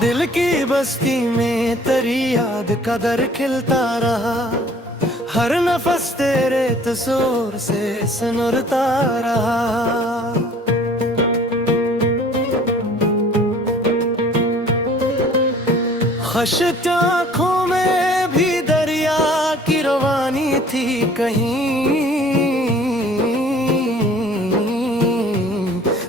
दिल की बस्ती में तेरी याद का दर खिलता रहा, हर नफस तेरे तस्वीर से सनरता रहा। खश्क आँखों में भी दरिया की रवानी थी कहीं,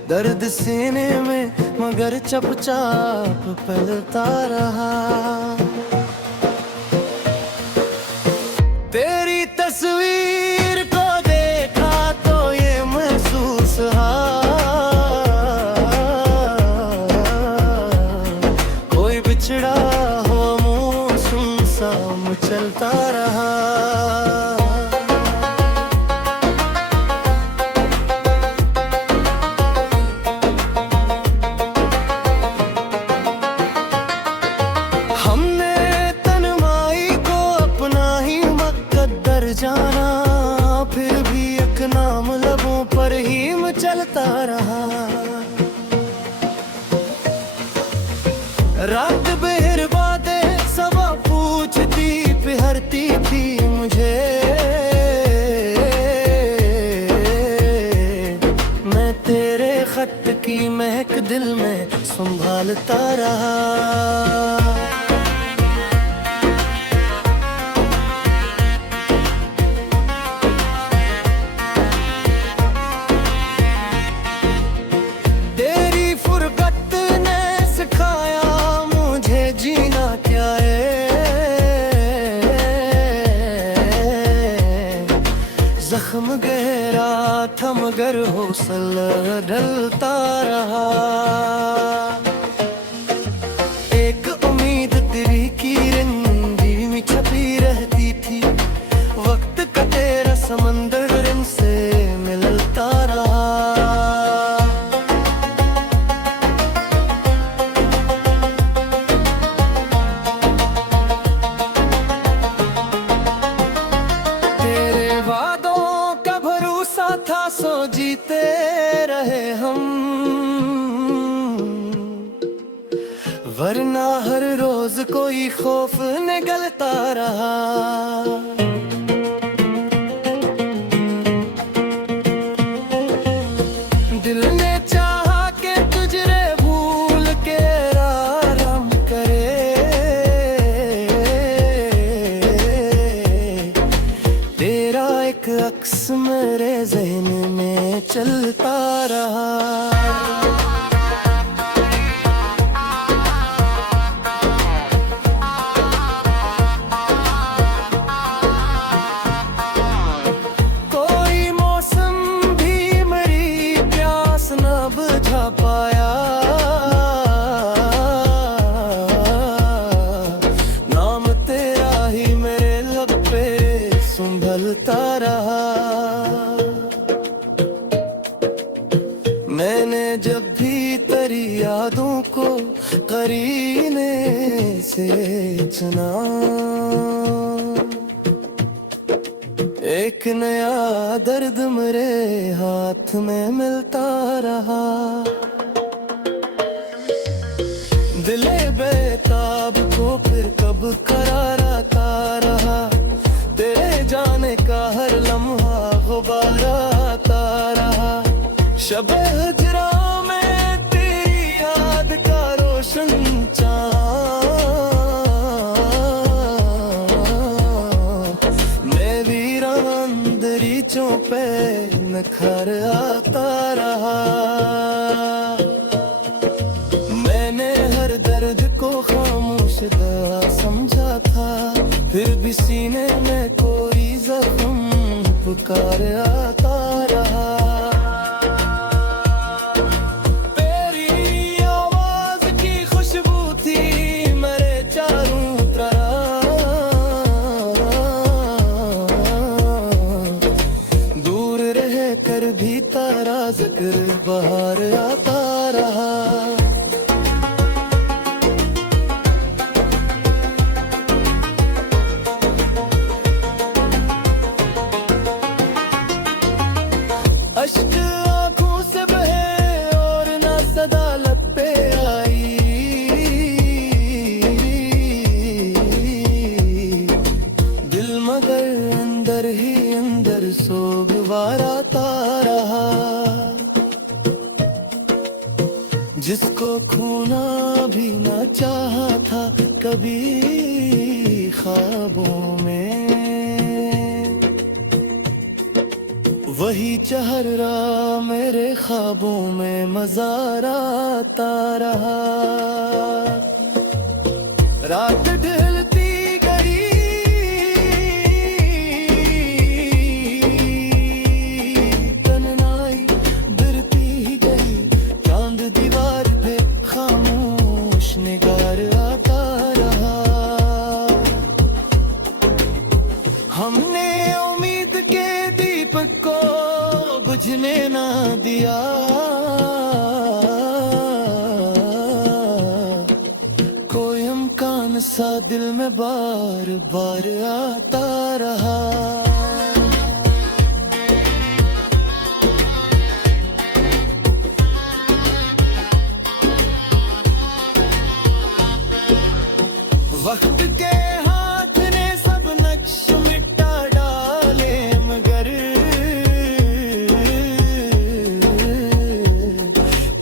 दर्द सीने में मगर चुपचाप फैलता रहा। तेरी तस्वीर को देखा तो ये महसूस हुआ, कोई बिछड़ा हो मुँह सुनसान चलता रहा। जाना फिर भी एक नाम लबों पर ही चलता रहा। रात बेहर बातें सबा पूछती पिहरती थी मुझे, मैं तेरे खत की महक दिल में संभालता रहा। जख्म गहरा था मगर हौसला ढलता रहा। एक उम्मीद तेरी किरण में छपी रहती थी, वक्त का तेरा समंदर इनसे मिलता रहा। था सो जीते रहे हम, वरना हर रोज कोई खौफ निगलता रहा। दिल ने चाहा कि तुझे भूल के आराम करे, तेरा एक अक्स मेरे ज़हन में चलता रहा। कोई मौसम भी मेरी प्यास न बुझा पाया, नाम तेरा ही मेरे लब पे संभलता रहा। मैंने जब भी तेरी यादों को करीने से चुना, एक नया दर्द मेरे हाथ में मिलता रहा। दिले बेताब को फिर कब करार आता रहा, तेरे जाने का हर लम्हा गुबार आता रहा। शब हिजरा में तेरी याद का रोशन चाँद मेरी दरीचों पे निखर आता रहा। मैंने हर दर्द को खामोश दवा समझा था, फिर भी सीने में कोई जख्म पुकार आता रहा। तेरी आवाज की खुशबू थी मेरे चारों तरफ, दूर रह कर भी तारा जिक्र बाहर आता रहा। अश्क आँखों से बहे और ना सदा लब पे आई, खोना भी ना चाहा था कभी ख्वाबों में। वही चेहरा मेरे ख्वाबों में मज़ार आता रहा। रात ढलती गई, तन्हाई गिरती ही गई, चांद दीवार पे खामोश निगार आता रहा। हमने उम्मीद के दीपक को बुझने ना दिया, कोई अमकान सा दिल में बार बार आता रहा। वक्त के हाथ ने सब नक्श मिटा डाले, मगर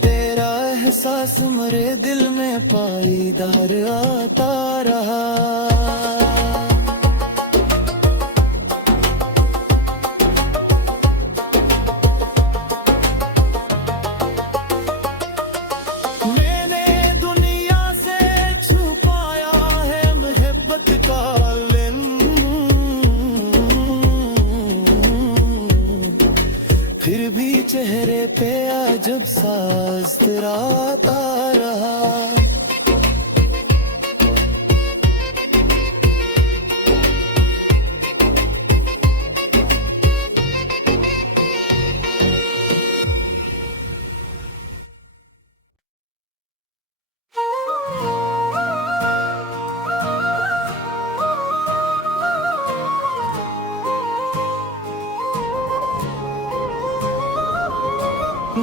तेरा एहसास मेरे दिल में पाईदार आता रहा। मैंने दुनिया से छुपाया है मोहब्बत का लेन, फिर भी चेहरे पे अजब सा इज़्तिराब आता रहा।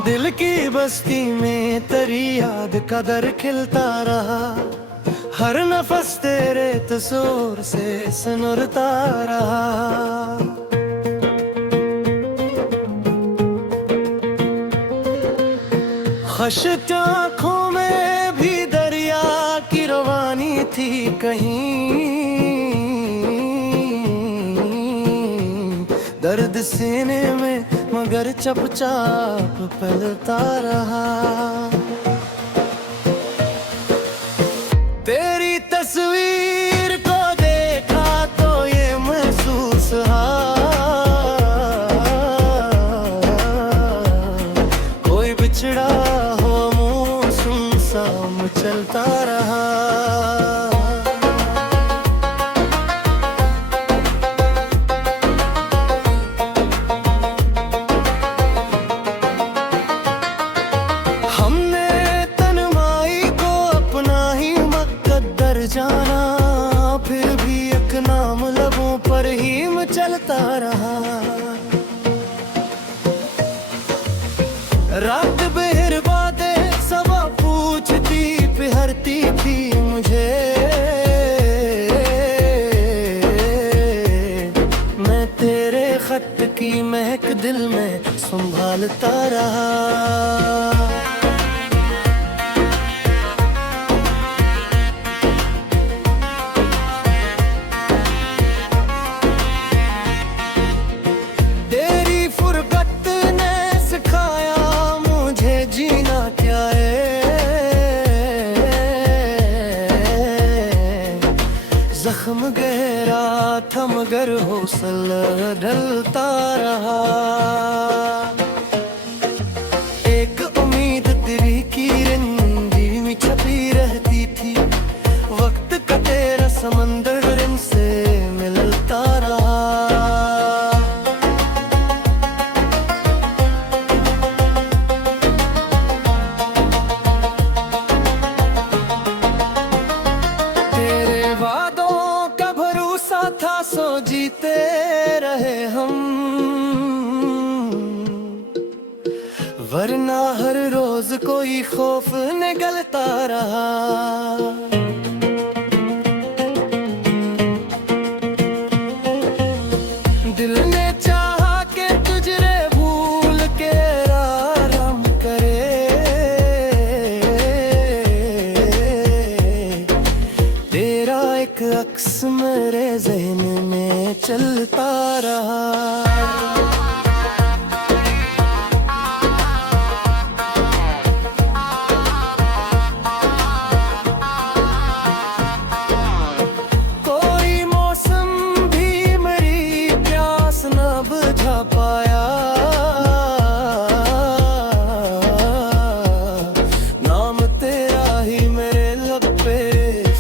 दिल की बस्ती में तेरी याद का दर खिलता रहा, हर नफस तेरे तस्वीर से सनरता रहा। खश्त आँखों में भी दरिया की रवानी थी कहीं, दर्द सीने में मगर चुपचाप पलता रहा। तेरी तस्वीर को देखा तो ये महसूस हुआ, कोई बिछड़ा हो मुँह सुनसान चलता रहा। जाना फिर भी एक नाम लबों पर ही चलता रहा। रात बेर बातें सबा पूछती पिहरती थी मुझे, मैं तेरे खत की महक दिल में संभालता रहा। जख्म गहरा था मगर हौसला ढलता रहा। एक उम्मीद तेरी किरण में छपी रहती थी, वक्त का तेरा समंदर इनसे मिलता रहा। था सो जीते रहे हम, वरना हर रोज कोई खौफ निगलता रहा। दिल ने चाहा कि तुझे भूल के आराम करे, अक्स मेरे ज़हन में चलता रहा। कोई मौसम भी मेरी प्यास न बुझा पाया, नाम तेरा ही मेरे लब पे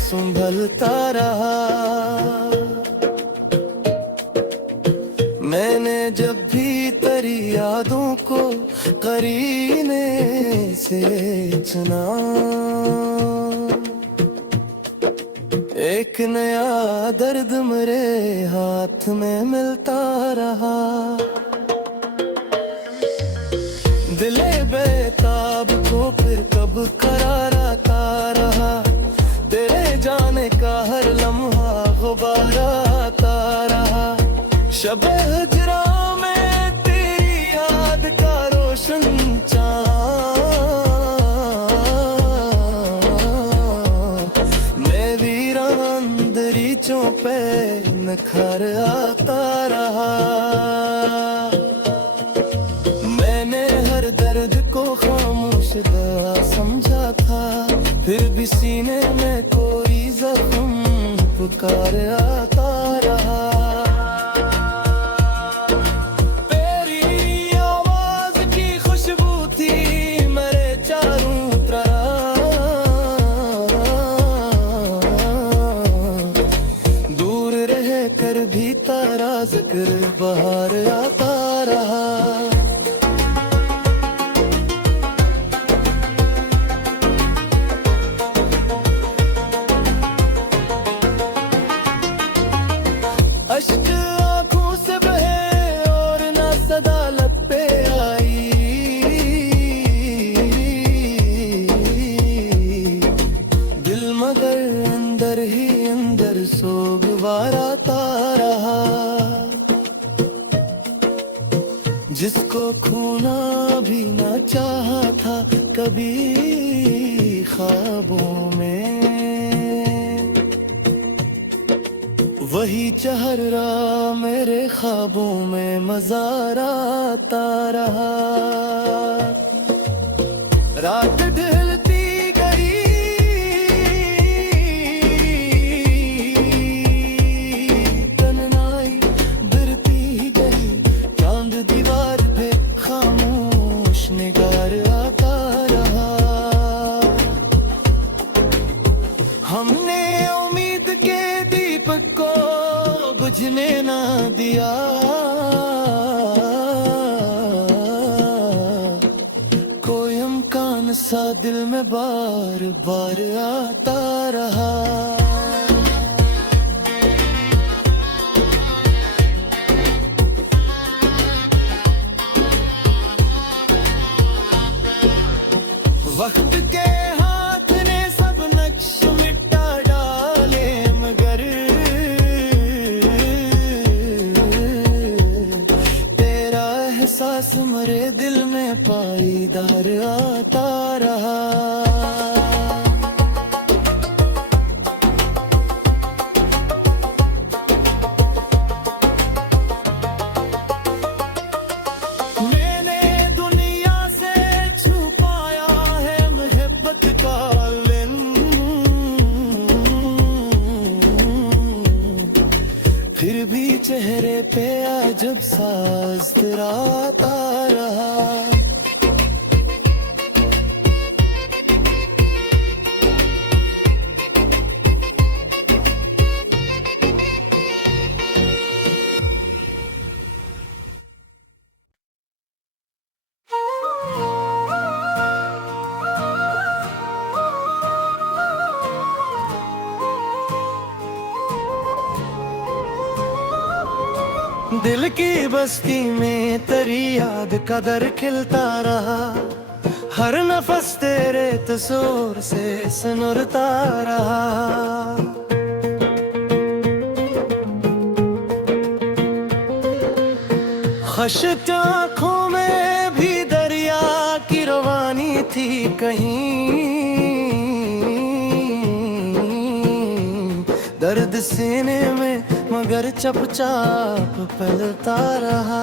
संभलता रहा। मैंने जब भी तेरी यादों को करीने से चुना, एक नया दर्द मेरे हाथ में मिलता रहा। दिले बेताब को फिर कब करार आता रहा, तेरे जाने का हर लम्हा गुबार आता रहा। शब हिजरा में तेरी याद का रोशन मैं वीरान दरीचों पे निखर आता रहा। मैंने हर दर्द को खामोश दवा समझा था, फिर भी सीने में कोई जख्म पुकार आता रहा। तेरी आवाज की खुशबू थी मेरे चारों तरफ, दूर रह कर भी तेरा जिक्र बाहर आता रहा। अश्क आँखों से बहे और ना सदा लब पे आई, दिल मगर अंदर ही अंदर सोगवार आता रहा। जिसको खोना भी ना चाहा था कभी ख्वाबों में, वही चेहरा मेरे ख्वाबों में मज़ार आता रहा। रात ढलती गई, तन्हाई बढ़ती गई, चांद दीवार पे खामोश निगार आता रहा। हमने उम्मीद के दीपक को बुझने ना दिया, कोई अमकान सा दिल में बार बार आता रहा। वक्त के हाथ ने सब नक्श मिटा डाले, मगर तेरा एहसास मेरे दिल में पाईदार आता रहा। मैंने दुनिया से छुपाया है मोहब्बत का लेन, फिर भी चेहरे पे अजब सा इज़्तिराब आता रहा। दिल की बस्ती में तेरी याद का दर खिलता रहा, हर नफस तेरे तस्वीर से सनरता रहा। खश्त आँखों में भी दरिया की रवानी थी कहीं, दर्द दर्द सीने में मगर चुपचाप फैलता रहा।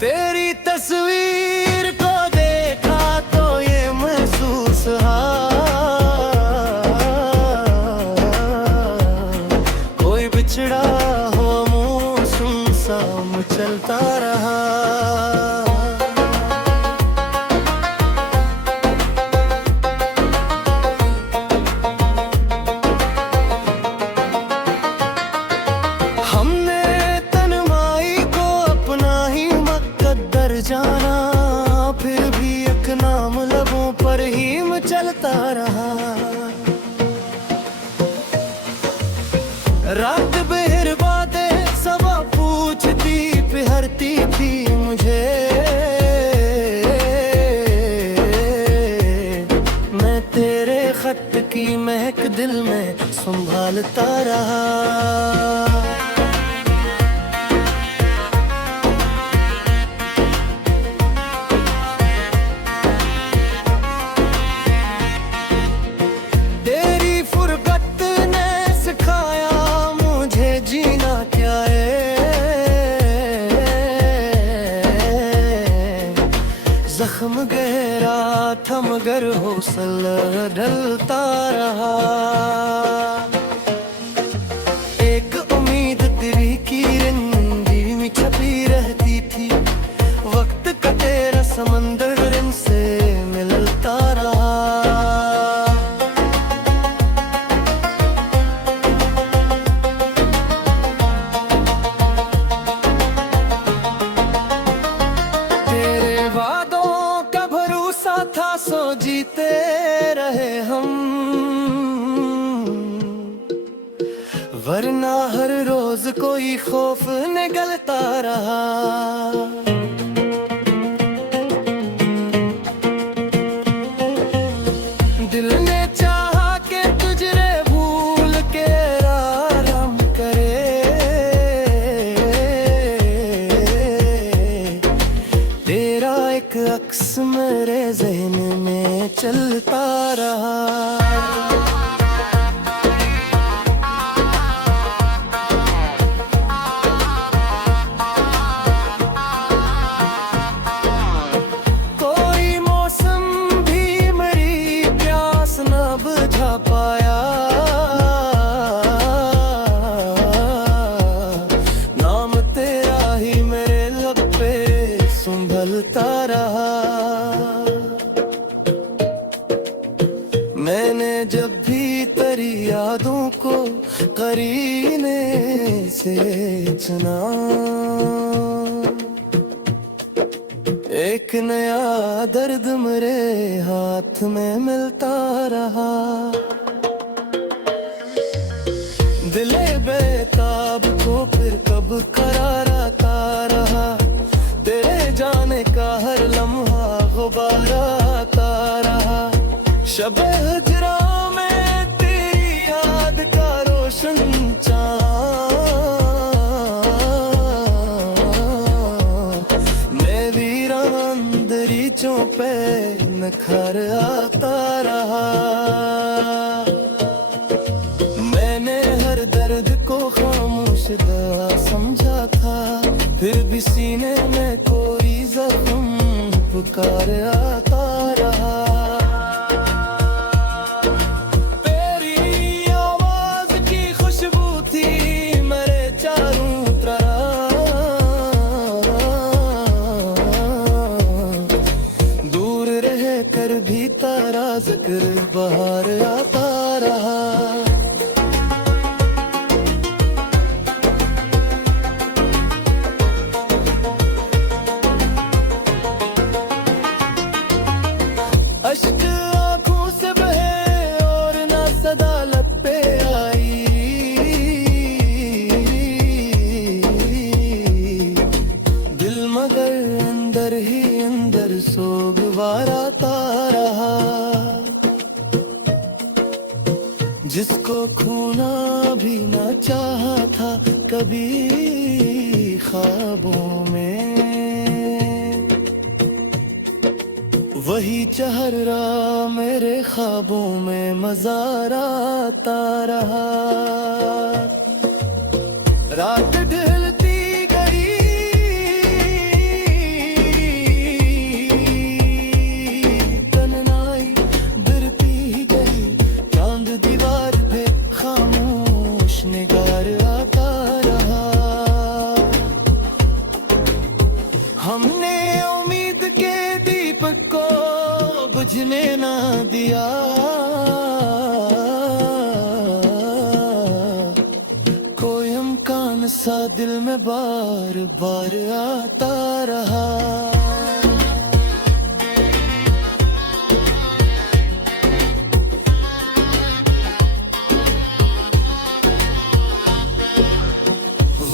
तेरी तस्वीर को देखा तो ये महसूस हुआ, कोई बिछड़ा हो मौसम साम चलता रहा। हमने तन्हाई को अपना ही मुकद्दर जाना, फिर भी एक नाम लबों पर ही चलता रहा। रात बहर बातें सबा पूछती पिहरती थी मुझे, मैं तेरे खत की महक दिल में संभालता रहा। जख्म गहरा था मगर हौसला ढलता रहा। एक उम्मीद तेरी किरण में छपी रहती थी, वक्त का तेरा समंदर इनसे मिलता रहा। था सो जीते रहे हम, वरना हर रोज कोई खौफ निगलता रहा। दिल ने चाहा कि तुझे भूल के आराम करे, तेरा एक अक्स मेरे ज़हन में चलता रहा। कोई मौसम भी मेरी प्यास न बुझा पाया, नाम तेरा ही मेरे लब पे संभलता रहा। मैंने जब भी तेरी यादों को करीने से चुना, एक नया दर्द मेरे हाथ में मिलता रहा। दिले बेताब को फिर कब करार आता रहा, तेरे जाने का हर लम्हा गुबार आता रहा। शब हिजरा में तेरी याद का रोशन चाँद, मैं वीरान दरीचों पे निखर आता रहा। मैंने हर दर्द को खामोश दवा समझा था, फिर भी सीने में कोई जख्म पुकार आता रहा। कर भी तारा जिक्र बाहर आता रहा। अश्क आंखों से बहे और ना सदा लब पे आई, दिल मगर अंदर ही अंदर सोगवार आता रहा। जिसको खोना भी ना चाहा था कभी ख्वाबों में, वही चेहरा मेरे ख्वाबों में मज़ा आता रहा। रात ढलती गई, तन्हाई बढ़ती गई, चांद दीवार पे खामोश निगार आता रहा। हमने उम्मीद के दीपक को बुझने ना दिया, कोई अमकान सा दिल में बार बार आता रहा।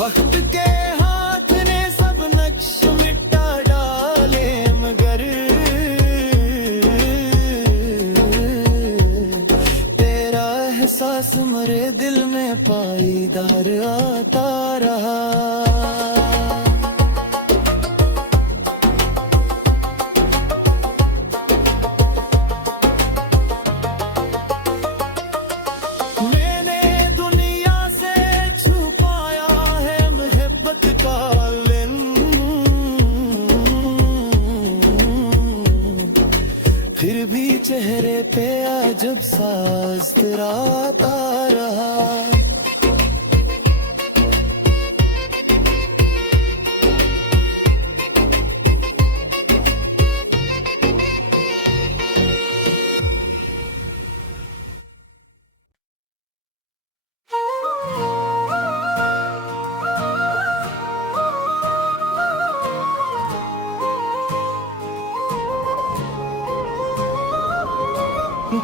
वक्त के हाथ ने सब नक्श मिटा डाले, मगर तेरा एहसास मेरे दिल में पाईदार आता रहा। मैंने दुनिया से छुपाया है मोहब्बत का लेन, फिर भी चेहरे पे अजब सा इज़्तिराब आता रहा।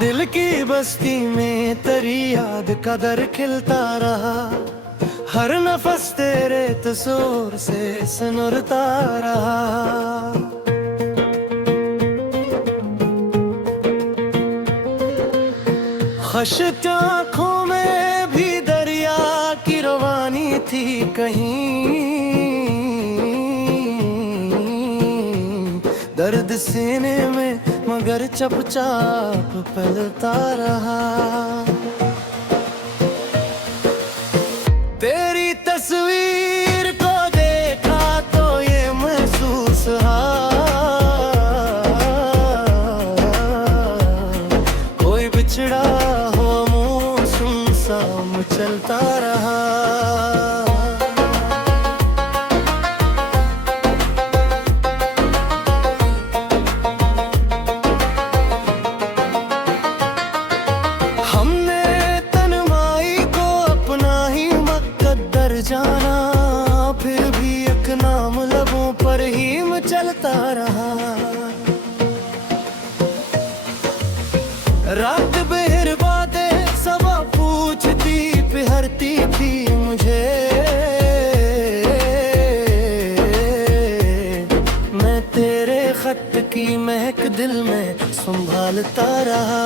दिल की बस्ती में तेरी याद का दर खिलता रहा, हर नफस तेरे तस्वीर से सनरता रहा। खश्त आँखों में भी दरिया की रवानी थी कहीं, दर्द सीने में मगर चुपचाप फैलता रहा। तेरी तस्वीर को देखा तो ये महसूस हुआ, कोई बिछड़ा हो मौसम सा चलता रहा। जाना फिर भी एक नाम लबों पर ही चलता रहा। रात बहर बातें सबा पूछती पिहरती थी मुझे, मैं तेरे खत की महक दिल में संभालता रहा।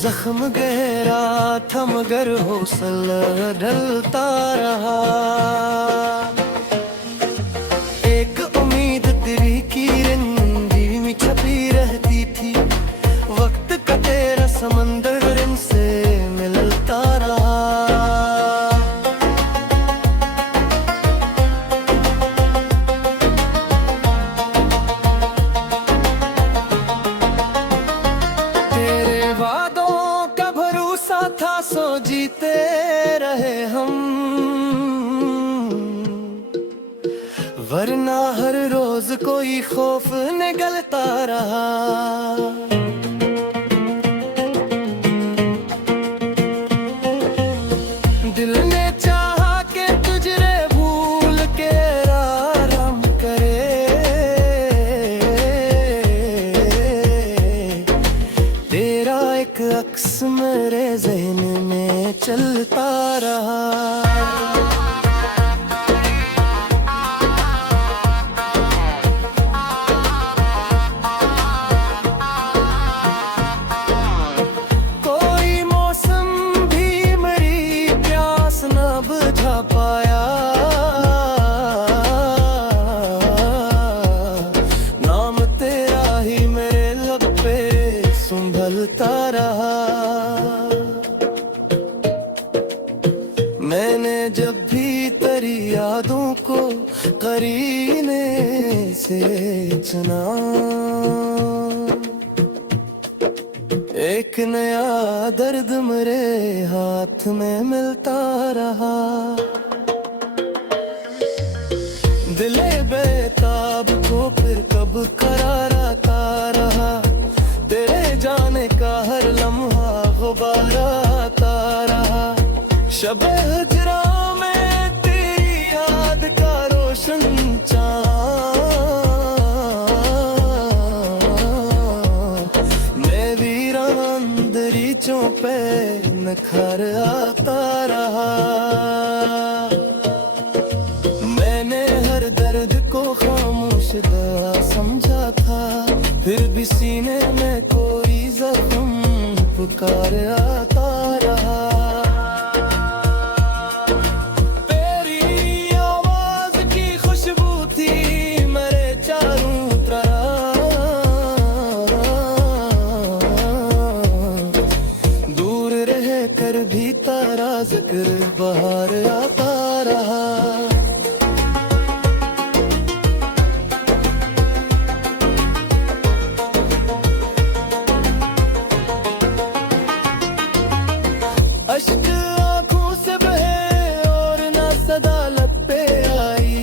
जख्म गहरा था मगर हौसला ढलता रहा। एक उम्मीद तेरी किरण में छपी रहती थी, वक्त का तेरा समंदर इनसे मिलता रहा। था सो जीते रहे हम, वरना हर रोज कोई खौफ निगलता रहा। दिल ने चाहा कि तुझे भूल के आराम करे, तेरा एक अक्स मेरे ज़हन में चलता रहा। एक नया दर्द मेरे हाथ में मिलता रहा। दिले बेताब को फिर कब करार आता रहा। तेरे जाने का हर लम्हा गुबार आता रहा। शबे हिजरा में तेरी याद का रोशन मैं वीरान दरीचों पे निखर आता रहा। मैंने हर दर्द को खामोश दवा समझा था, फिर भी सीने में कोई जख्म पुकार आता रहा। तेरी आवाज की खुशबू थी मेरे चारों तरफ। दूर रह कर भी तारा जिक्र बाहर आता रहा। अश्क आंखों से बहे और ना सदा लब पे आई।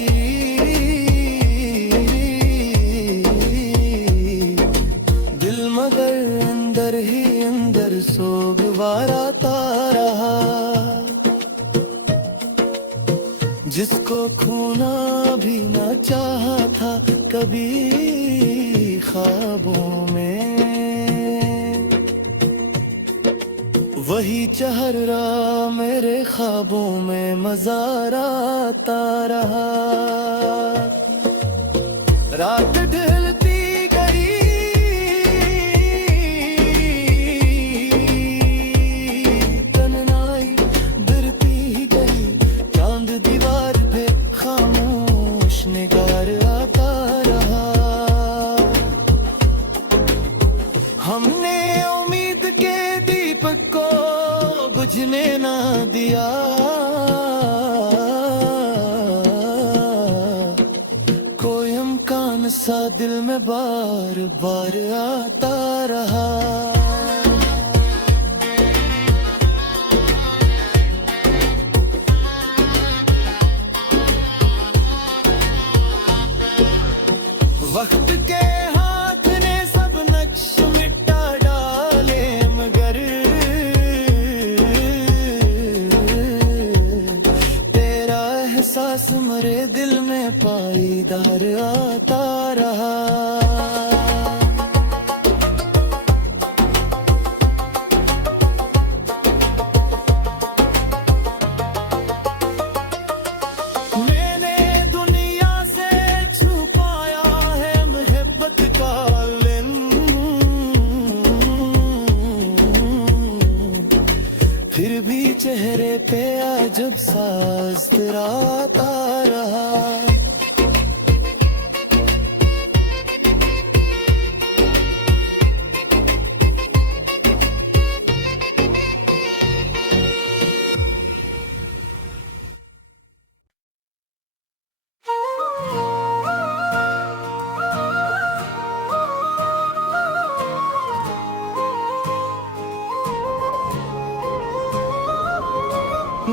दिल मगर अंदर ही अंदर सोगवार आता रहा। जिसको खोना भी ना चाहा था कभी ख्वाबों में, वही चेहरा मेरे ख्वाबों में मज़ार आता रहा। रात ढलती गई, तन्हाई बढ़ती गई। चांद दीवार पे खामोश निगार आता रहा। हमने उम्मीद के दीपक को बुझने ना दिया। कोई अमकान सा दिल में बार बार आता रहा। वक्त के हाथ ने सब नक्श मिटा डाले, मगर तेरा एहसास मेरे दिल में पाईदार आता रहा। मैंने दुनिया से छुपाया है मोहब्बत का लेन, फिर भी चेहरे पे अजब सा इज़्तिराता रहा।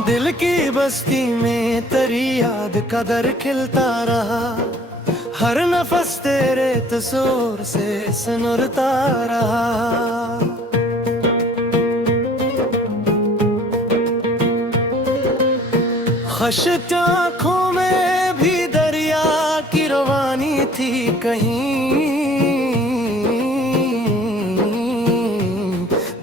दिल की बस्ती में तेरी याद का दर खिलता रहा। हर नफस तेरे तस्वीर से सनरता रहा। खश्त आँखों में भी दरिया की रवानी थी कहीं।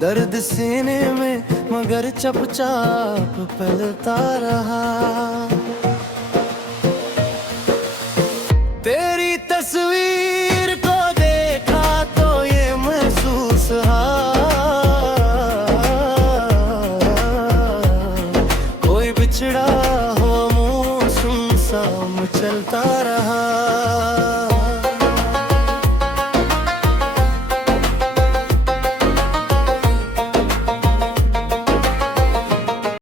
दर्द सीने में मगर चुपचाप फैलता रहा।